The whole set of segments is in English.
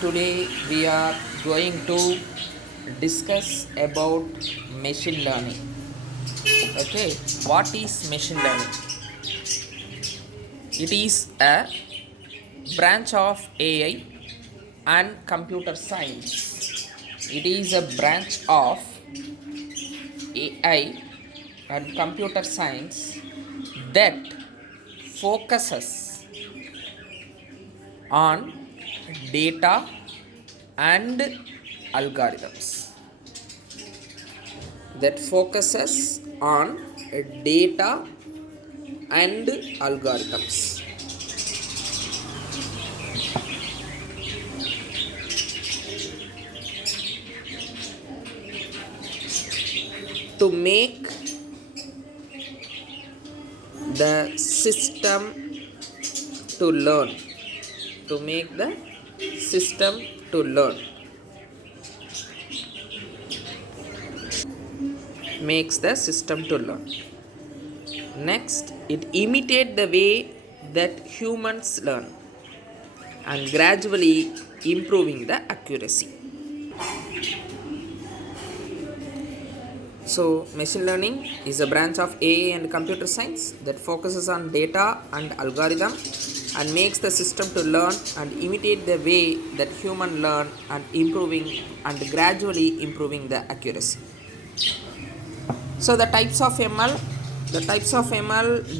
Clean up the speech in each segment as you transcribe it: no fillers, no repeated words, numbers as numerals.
Today we are going to discuss about machine learning. Okay, what is machine learning? It is a branch of AI and computer science. It is a branch of AI and computer science that focuses on data and algorithms. That focuses on data and algorithms. To make the system to learn. To make the system to learn. Makes the system to learn. Next, it imitates the way that humans learn and gradually improving the accuracy. So, machine learning is a branch of AI and computer science that focuses on data and algorithm and makes the system to learn and imitate the way that human learn and improving and gradually improving the accuracy. So, the types of ML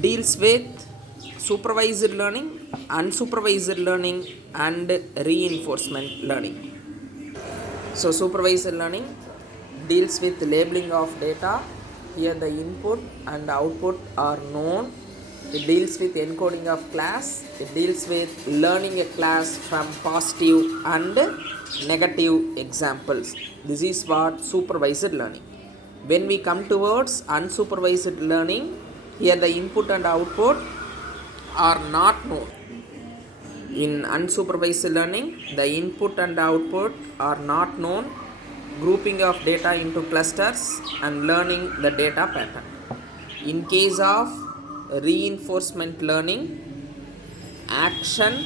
deals with supervised learning, unsupervised learning, and reinforcement learning. So, supervised learning deals with labeling of data. Here, the input and output are known. It deals with encoding of class. It deals with learning a class from positive and negative examples. This is what supervised learning. When we come towards unsupervised learning, here the input and output are not known. In unsupervised learning, the input and output are not known, grouping of data into clusters and learning the data pattern. In case of reinforcement learning, action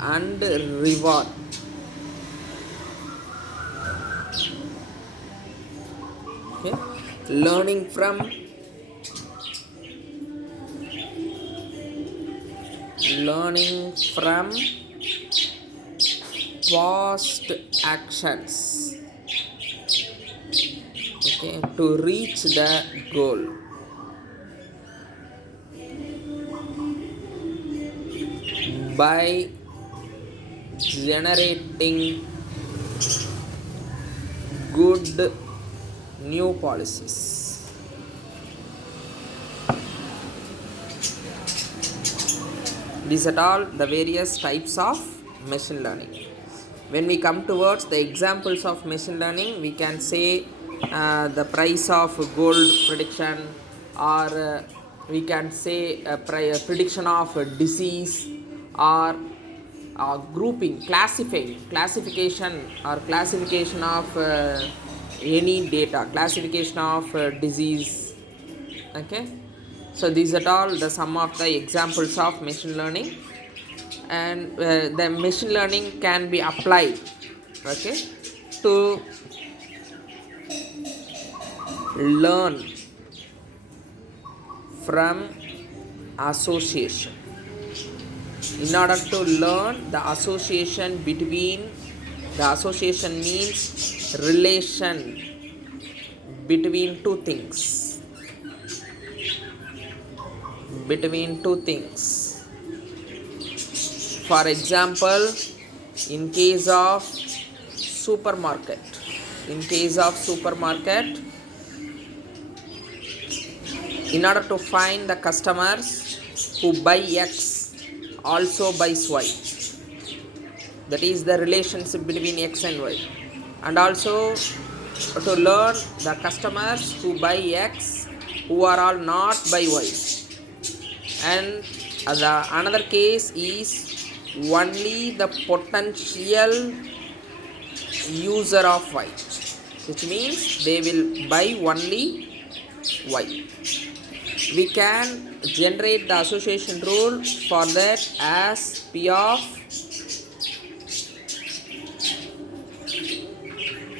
and reward. Okay. Learning from past actions, okay, to reach the goal. By generating good new policies. These are all the various types of machine learning. When we come towards the examples of machine learning, we can say the price of gold prediction, or we can say a prediction of a disease, or grouping, classification of any data, classification of disease. Okay, so these are all the some of the examples of machine learning, and the machine learning can be applied, okay, to learn from association. In order to learn the association means relation between two things. For example, in case of supermarket, in order to find the customers who buy X also buys Y, that is the relationship between X and Y, and also to learn the customers who buy X who are all not buy Y, and the another case is only the potential user of Y, which means they will buy only Y. we can generate the association rule for that as P of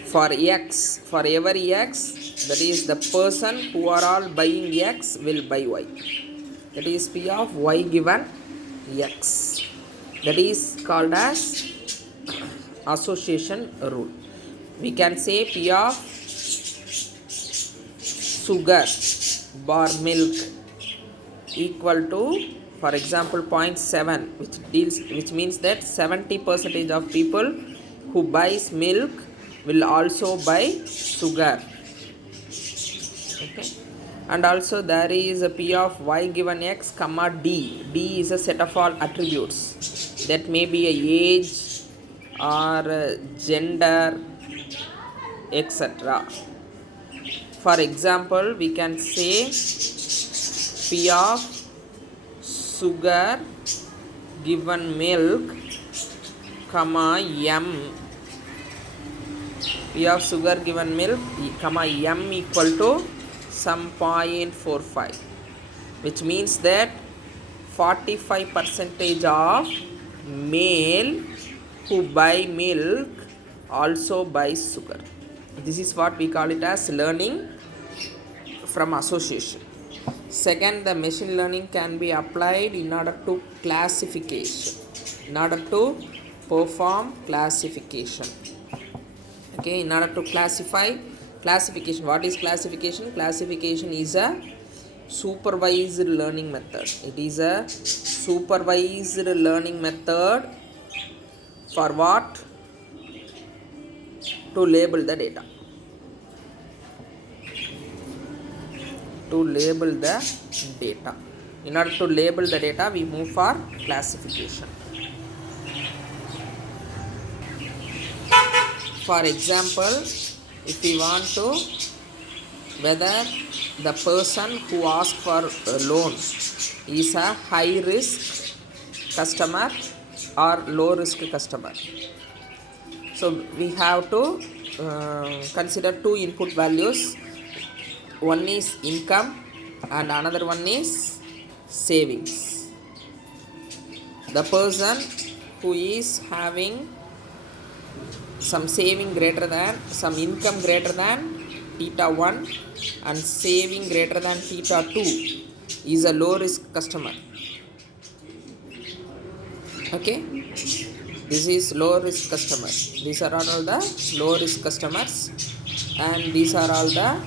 for x, for every x, that is the person who are all buying x will buy y. That is P of y given x. That is called as association rule. We can say P of sugar bar milk equal to, for example, 0.7, which means that 70% of people who buys milk will also buy sugar. Okay, and also there is a P of y given x comma d. D is a set of all attributes, that may be a age or a gender, etc. For example, we can say P of sugar given milk comma m. P of sugar given milk comma m equal to some 0.45, which means that 45% of male who buy milk also buys sugar. This is what we call it as learning from association. Second, the machine learning can be applied in order to classification, in order to perform classification. Okay, in order to classification. What is classification? Classification is a supervised learning method. It is a supervised learning method for what? To label the data. To label the data. In order to label the data, we move for classification. For example, if we want to whether the person who asks for a loan is a high risk customer or low risk customer, so we have to consider two input values. One is income and another one is savings. The person who is having some saving greater than, some income greater than theta 1 and saving greater than theta 2 is a low risk customer. Okay, this is low risk customer. These are all the low risk customers and these are all the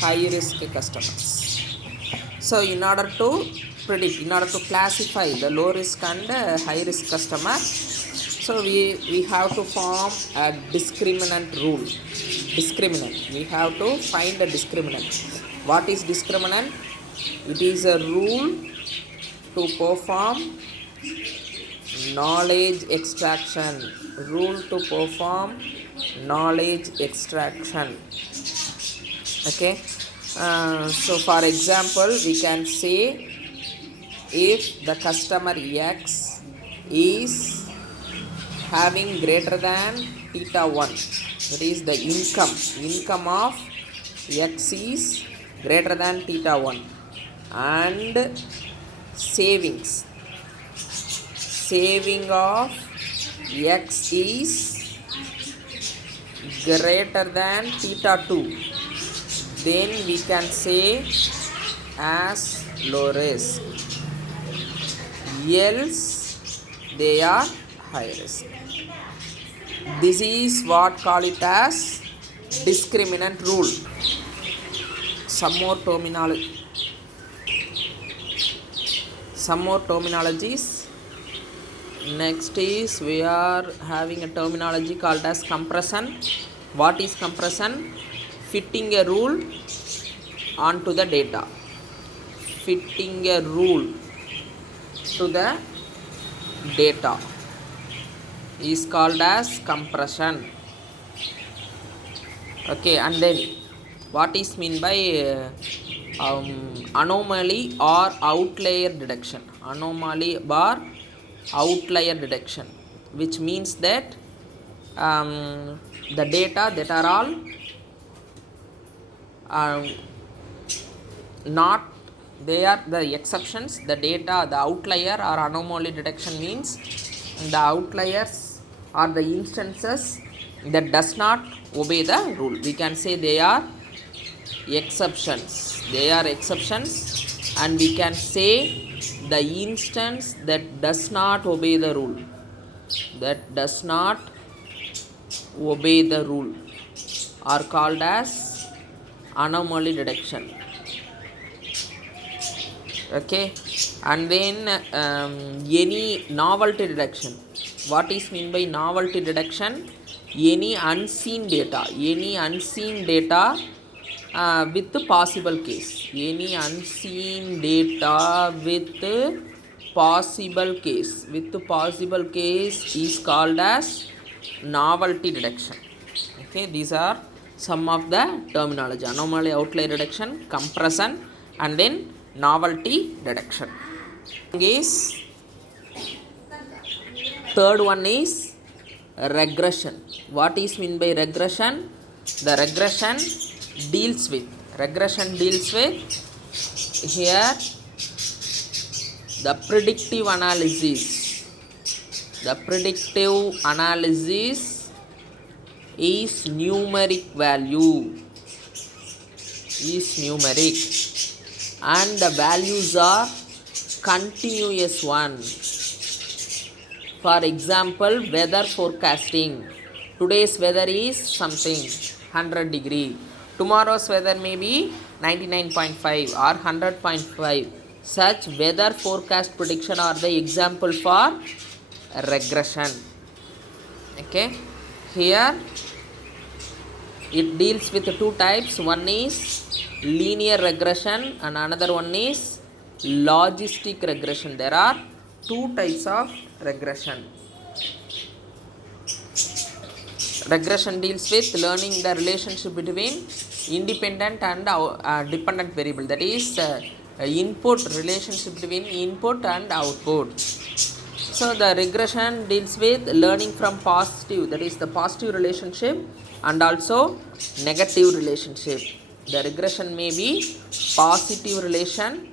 high risk customers. So in order to predict, in order to classify the low risk and high risk customer, so we have to form a discriminant rule. Discriminant. We have to find a discriminant. What is discriminant? It is a rule to perform knowledge extraction. Rule to perform knowledge extraction. Okay. So for example, we can say if the customer X is having greater than theta 1, that is the income of X is greater than theta 1, and saving of X is greater than theta 2, then we can say as low risk, else they are high risk. This is what call it as discriminant rule. Some more terminologies. Next is we are having a terminology called as compression. What is compression? Fitting a rule onto the data. Fitting a rule to the data is called as compression. Okay, and then what is mean by anomaly or outlier detection? Anomaly or outlier detection, which means that the data that are all not They are the exceptions. The data, the outlier or anomaly detection means the outliers are the instances that does not obey the rule. We can say they are exceptions. They are exceptions, and we can say the instance that does not obey the rule. That does not obey the rule are called as anomaly detection. Okay, and then any novelty detection. What is mean by novelty detection? Any unseen data with possible case. Any unseen data with possible case is called as novelty detection. Okay, these are some of the terminology: anomaly, outlier detection, compression, and then novelty detection. Is third one is regression. What is mean by regression? The regression deals with here the predictive analysis. The predictive analysis is numeric value, and the values are continuous one. For example, weather forecasting. Today's weather is something 100 degree. Tomorrow's weather may be 99.5 or 100.5. Such weather forecast prediction are the example for regression. Okay, here it deals with two types. One is linear regression and another one is logistic regression. There are two types of regression. Regression deals with learning the relationship between independent and dependent variable. That is input, relationship between input and output. So the regression deals with learning from positive, that is the positive relationship, and also negative relationship. The regression may be positive relation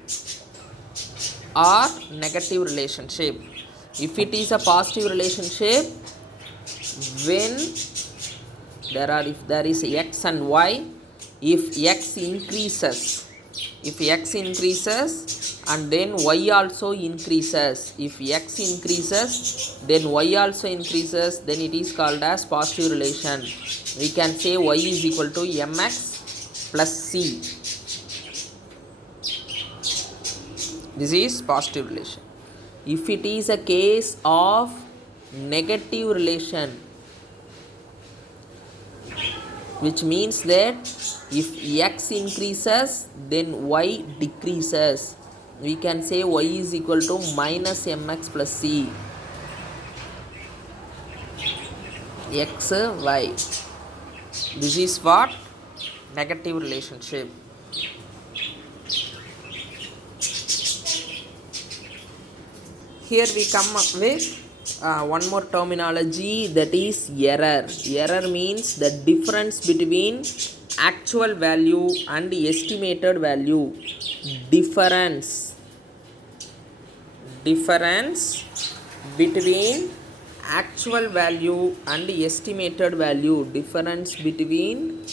or negative relationship. If it is a positive relationship, when if there is x and y, if x increases and then y also increases, if x increases then y also increases, then it is called as positive relation. We can say y is equal to mx plus c. This is positive relation. If it is a case of negative relation, which means that if x increases then y decreases, we can say y is equal to minus mx plus c. X, y. This is what? Negative relationship. Here we come up with one more terminology, that is error. Error means the difference between actual value and estimated value. Difference between actual value and estimated value. Difference between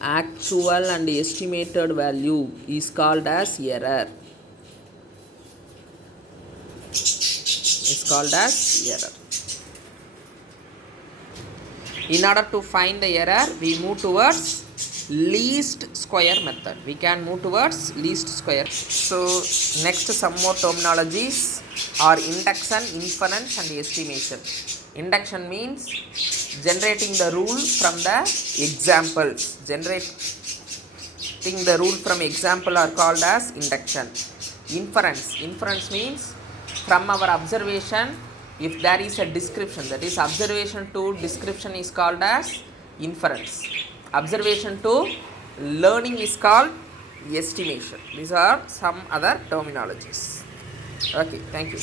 actual and estimated value is called as error. It's called as error. In order to find the error, we move towards least square method. We can move towards least square. So next some more terminologies are induction, inference and estimation. Induction means generating the rule from the examples. Generating the rule from example are called as induction. Inference means from our observation, if there is a description, that is observation to description is called as inference. Observation to learning is called estimation. These are some other terminologies. Okay, thank you.